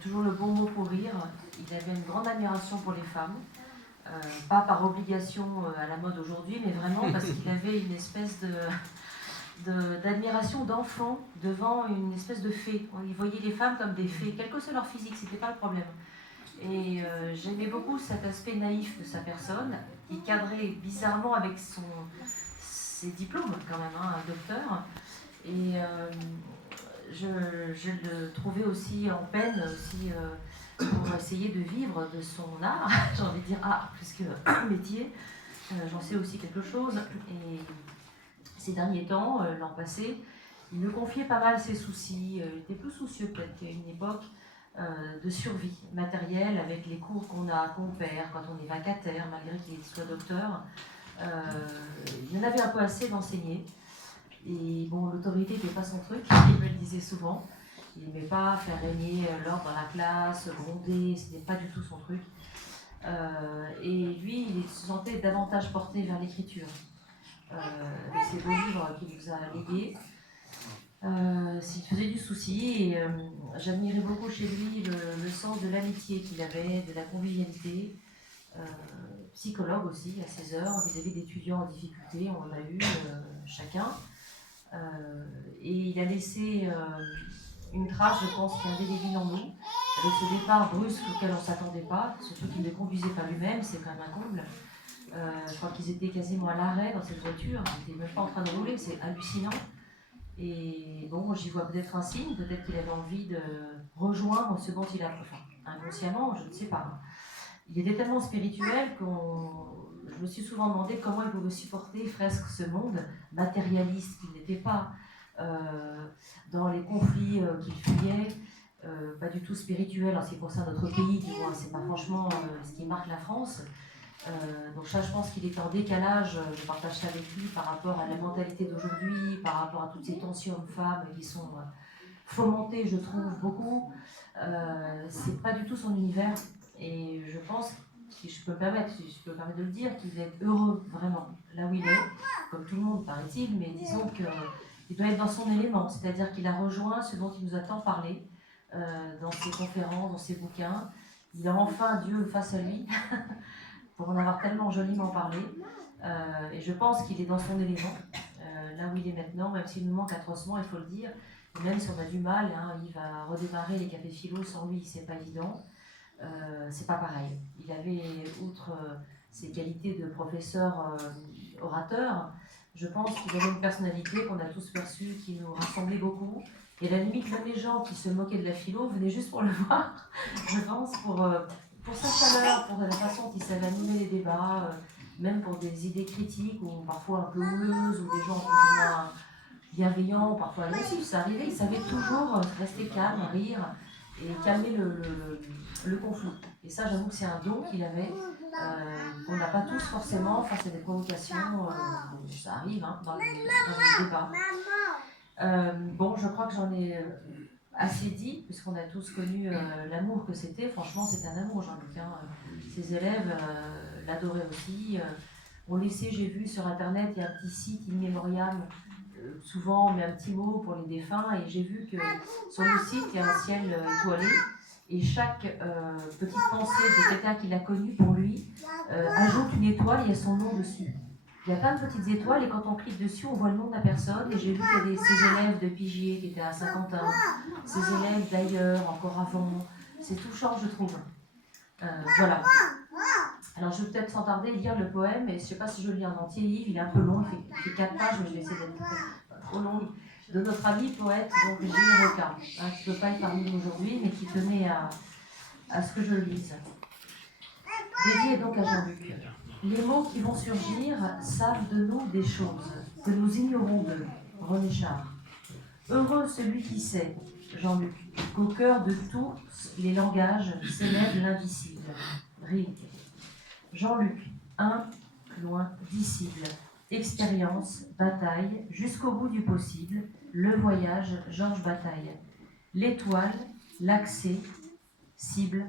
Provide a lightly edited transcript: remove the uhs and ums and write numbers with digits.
toujours le bon mot pour rire. Il avait une grande admiration pour les femmes, pas par obligation à la mode aujourd'hui, mais vraiment parce qu'il avait une espèce d'admiration d'enfant devant une espèce de fée. Il voyait les femmes comme des fées, quel que soit leur physique, c'était pas le problème. Et j'aimais beaucoup cet aspect naïf de sa personne, qui cadrait bizarrement avec ses diplômes quand même, hein, un docteur. Et je le trouvais aussi en peine aussi, pour essayer de vivre de son art, j'ai envie de dire art plus que métier. J'en sais aussi quelque chose. Et ces derniers temps, l'an passé, il me confiait pas mal ses soucis. Il était plus soucieux peut-être qu'à une époque de survie matérielle avec les cours qu'on perd quand on est vacataire, malgré qu'il soit docteur. Il en avait un peu assez d'enseigner. Et bon, l'autorité n'était pas son truc, il me le disait souvent. Il n'aimait pas faire régner l'ordre dans la classe, gronder, ce n'était pas du tout son truc. Et lui, il se sentait davantage porté vers l'écriture. Avec ces beaux livres qu'il nous a légués. S'il faisait du souci, et j'admirais beaucoup chez lui le sens de l'amitié qu'il avait, de la convivialité. Psychologue aussi, à ses heures, vis-à-vis d'étudiants en difficulté, on en a eu chacun. Et il a laissé une trace, je pense, qui est indélébile en nous, avec ce départ brusque auquel on ne s'attendait pas, surtout qu'il ne conduisait pas lui-même, c'est quand même un comble. Je crois qu'ils étaient quasiment à l'arrêt dans cette voiture, ils n'étaient même pas en train de rouler, c'est hallucinant. Et bon, j'y vois peut-être un signe, peut-être qu'il avait envie de rejoindre ce dont il a, enfin, inconsciemment, je ne sais pas. Il était tellement spirituel que je me suis souvent demandé comment il pouvait supporter presque ce monde matérialiste qu'il n'était pas, dans les conflits qu'il fuyait, pas du tout spirituel en ce qui concerne notre pays, du moins, c'est pas franchement ce qui marque la France. Donc ça, je pense qu'il est en décalage, je partage ça avec lui, par rapport à la mentalité d'aujourd'hui, par rapport à toutes ces tensions hommes-femmes qui sont fomentées, je trouve, beaucoup. C'est pas du tout son univers, et je pense, si je peux me permettre de le dire, qu'il est heureux, vraiment, là où il est, comme tout le monde, paraît-il, mais disons qu'il doit être dans son élément, c'est-à-dire qu'il a rejoint ce dont il nous a tant parlé, dans ses conférences, dans ses bouquins. Il a enfin Dieu face à lui, pour en avoir tellement joliment parlé, et je pense qu'il est dans son élément, là où il est maintenant, même s'il nous manque atrocement, il faut le dire, et même si on a du mal, hein, il va redémarrer les cafés philo sans lui, c'est pas évident, c'est pas pareil. Il avait, outre ses qualités de professeur orateur, je pense qu'il avait une personnalité qu'on a tous perçue, qui nous rassemblait beaucoup, et à la limite, même les gens qui se moquaient de la philo venaient juste pour le voir, je pense, pour sa chaleur, pour la façon qu'il savait animer les débats, même pour des idées critiques ou parfois un peu houleuses, ou des gens plus ou moins bienveillants, parfois agressifs, ça arrivait, il savait toujours rester calme, rire et calmer le conflit. Et ça, j'avoue que c'est un don qu'il avait, qu'on n'a pas tous forcément face à des provocations, ça arrive, hein, dans les débats. Bon, je crois que j'en ai assez dit, puisqu'on a tous connu l'amour que c'était. Franchement, c'est un amour, Jean-Luc. Hein. Ses élèves l'adoraient aussi. On laissait, j'ai vu sur Internet, il y a un petit site in memoriam, souvent on met un petit mot pour les défunts, et j'ai vu que sur le site, il y a un ciel étoilé, et chaque petite pensée de quelqu'un qui l'a connu pour lui ajoute une étoile, il y a son nom dessus. Il y a plein de petites étoiles, et quand on clique dessus, on voit le nom de la personne. Et j'ai vu qu'il y a ses élèves de Pigier qui étaient à Saint-Quentin, ses élèves d'ailleurs, encore avant. C'est touchant, je trouve. Voilà. Alors, je vais peut-être sans tarder lire le poème, et je ne sais pas si je le lis en entier, Yves, il est un peu long, il fait 4 pages, mais je vais essayer d'être pas trop long. De notre ami poète, donc Gilles Roca, hein, qui ne peut pas être parmi nous aujourd'hui, mais qui tenait à ce que je le lise. Dédié donc à Jean-Luc. Les mots qui vont surgir savent de nous des choses que nous ignorons d'eux. René Char. Heureux celui qui sait, Jean-Luc, qu'au cœur de tous les langages s'élève l'invisible. Rilke. Jean-Luc, un, loin, disciple. Expérience, bataille, jusqu'au bout du possible. Le voyage, Georges Bataille. L'étoile, l'accès, cible.